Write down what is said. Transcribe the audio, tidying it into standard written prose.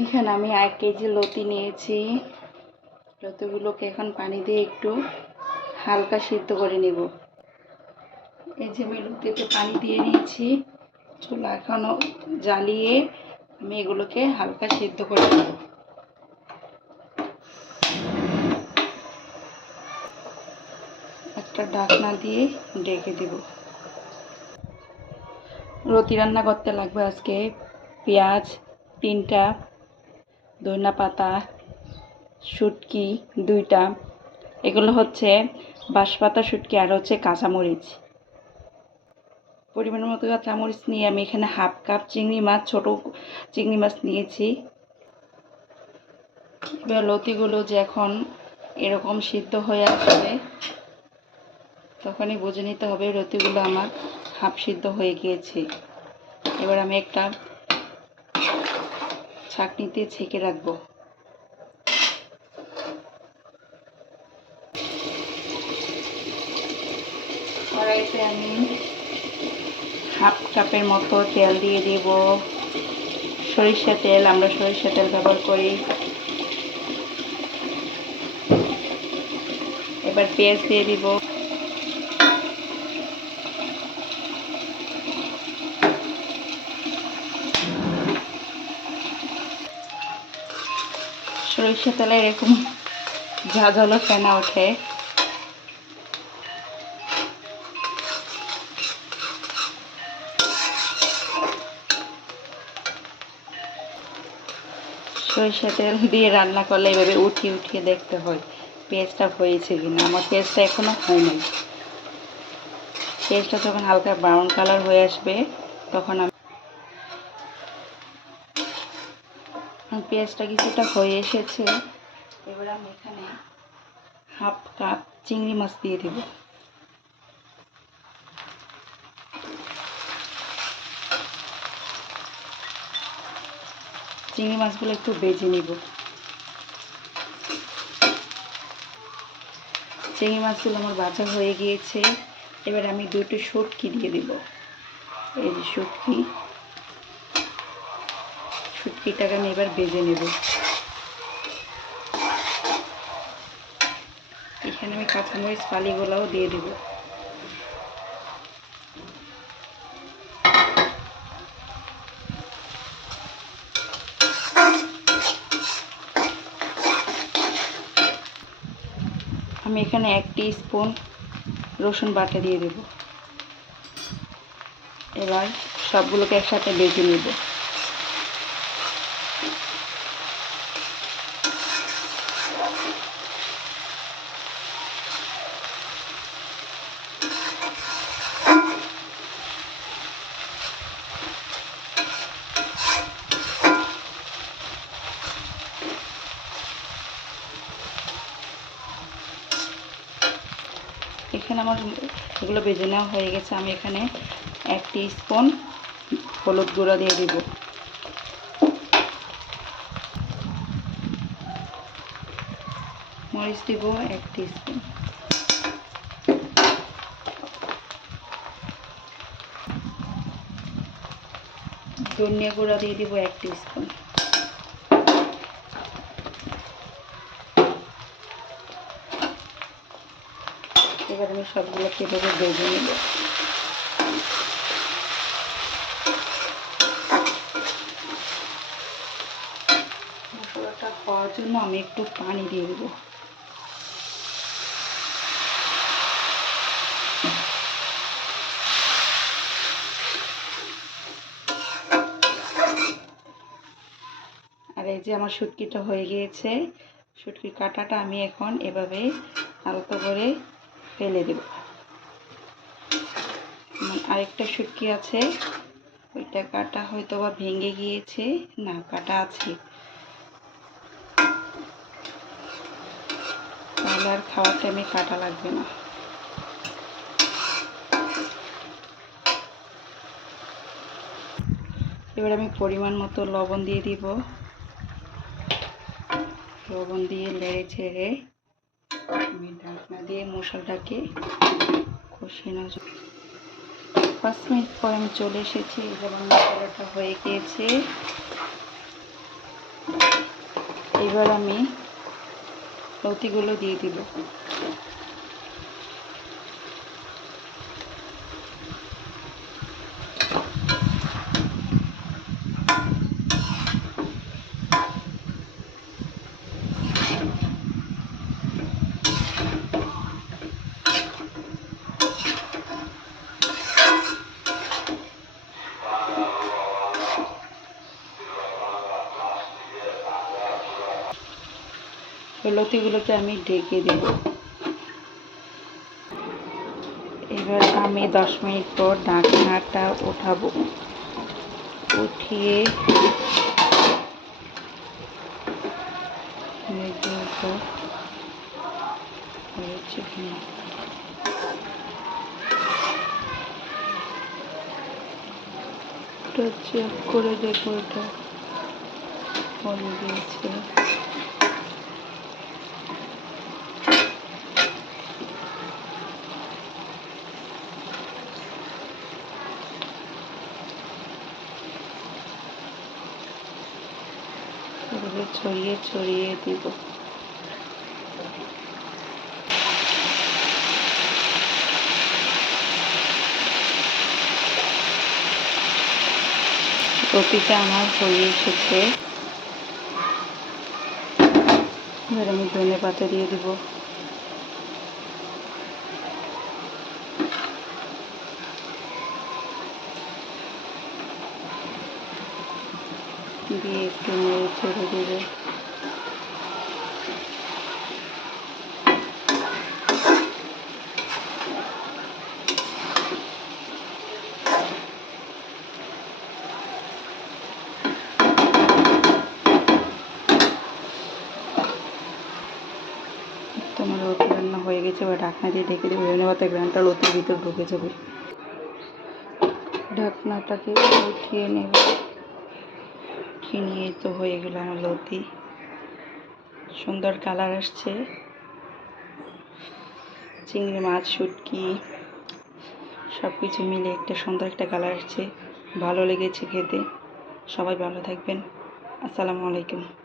এখানে আমি 1 কেজি লতি নিয়েছি। লতিগুলোকে এখন পানি দিয়ে একটু হালকা সিদ্ধ করে নেব। এই যে আমি লতিতে পানি দিয়ে নিয়েছি, চুলা এখনও জ্বালিয়ে আমি এগুলোকে হালকা সিদ্ধ করে নেব। একটা ঢাকনা দিয়ে ঢেকে দেব। লতি রান্না করতে লাগবে আজকে পেঁয়াজ 3টা, ধনিয়া পাতা, শুটকি 2টা, এগুলো হচ্ছে বাঁশপাতা শুটকি, আর হচ্ছে কাঁচামরিচ। পরিমাণ মতো কাঁচামরিচ নিয়ে আমি এখানে হাফ কাপ চিংড়ি মাছ, ছোট চিংড়ি মাছ নিয়েছি। এবার লতিগুলো যখন এরকম সিদ্ধ হয়ে আসবে তখনই বুঝে নিতে হবে লতিগুলো আমার হাফ সিদ্ধ হয়ে গিয়েছে। এবার আমি একটা ছাঁকনিতে ছেঁকে রাখবো। কড়াইতে আমি হাফ কাপের মতো তেল দিয়ে দেব। সরিষা তেল, আমরা সরিষা তেল ব্যবহার করি। এবার পেঁয়াজ দিয়ে দিব। সরিষা তেলে এরকম ঝাঁঝালো ফেনা ওঠে। সরিষা তেল দিয়ে রান্না করলে এভাবে উঠিয়ে উঠিয়ে দেখতে হয় পেঁয়াজটা হয়েছে কিনা। আমার পেঁয়াজটা এখনো হয় নাই। পেঁয়াজটা যখন হালকা ব্রাউন কালার হয়ে আসবে তখন আমি পেঁয়াজটা কিছুটা হয়ে এসেছে। এবার আমি এখানে হাফ কাপ চিংড়ি মাছ দিয়ে দেব। চিংড়ি মাছগুলো একটু ভেজে নিব। চিংড়ি মাছগুলো আমার ভাজা হয়ে গিয়েছে। এবার আমি 2টো শুটকি দিয়ে দেব। এই যে শুটকিটাকে আমি এবার ভেজে নেব। এখানে আমি কাঁচামরিচ ফালিগুলোও দিয়ে দেব। আমি এখানে 1 টিস্পুন রসুন বাটা দিয়ে দেব। এবার সবগুলোকে একসাথে ভেজে নেব। এখানে আমার এগুলো ভেজে নেওয়া হয়ে গেছে। আমি এখানে 1 টিস্পুন হলুদ গুঁড়ো দিয়ে দেব। মরিচ দিব 1 টিস্পুন। ধনিয়া গুঁড়ো দিয়ে দিব 1 টিস্পুন। এবার আমি সবগুলোকে এভাবে ভেজে নেব। মশলাটা হওয়ার জন্য আমি একটু পানি দিয়ে দেব। আর এই যে আমার শুটকিটা হয়ে গিয়েছে। শুটকির কাঁটাটা আমি এখন এভাবে হালকা করে ফেলে দেব। আরেকটা শুটকি আছে, ওইটা কাটা হয়তো বা ভেঙে গিয়েছে, না কাটা আছে, তাহলে আর খাওয়ার টাইমে কাটা লাগবে না। এবার আমি পরিমাণ মতো লবণ দিয়ে দিব। লবণ দিয়ে নেড়ে ছেড়ে আমি ঢাকনা দিয়ে মশলাটাকে কষিয়ে নেব। 5 মিনিট পর আমি চলে এসেছি। যেমন মশলাটা হয়ে গিয়েছে, এবার আমি লতিগুলো দিয়ে দিব। লতিগুলোকে আমি ঢেকে দেব। এবার আমি 10 মিনিট পর ঢাকনাটা উঠাবো। উঠিয়ে চেক করে দেখবো এটা হয়ে গিয়েছে। এভাবে ছড়িয়ে ছড়িয়ে দিব। লতিটা আমার হয়ে এসেছে। এবার আমি ধনেপাতা দিয়ে দিব। দিয়ে একটু নেড়ে ছেড়ে দেবে। তোমার লতি রান্না হয়ে গেছে। বা ঢাকনা দিয়ে ঢেকে দেবে। ধনেপাতা গ্রানটা লতির ভিতর ঢুকে যাবে। ঢাকনাটাকে উঠিয়ে নেবে। নিয়ে তো হয়ে গেল আমার লতি। সুন্দর কালার আসছে। চিংড়ি মাছ, শুটকি সব কিছু মিলে একটা সুন্দর একটা কালার আসছে। ভালো লেগেছে খেতে। সবাই ভালো থাকবেন। আসসালামু আলাইকুম।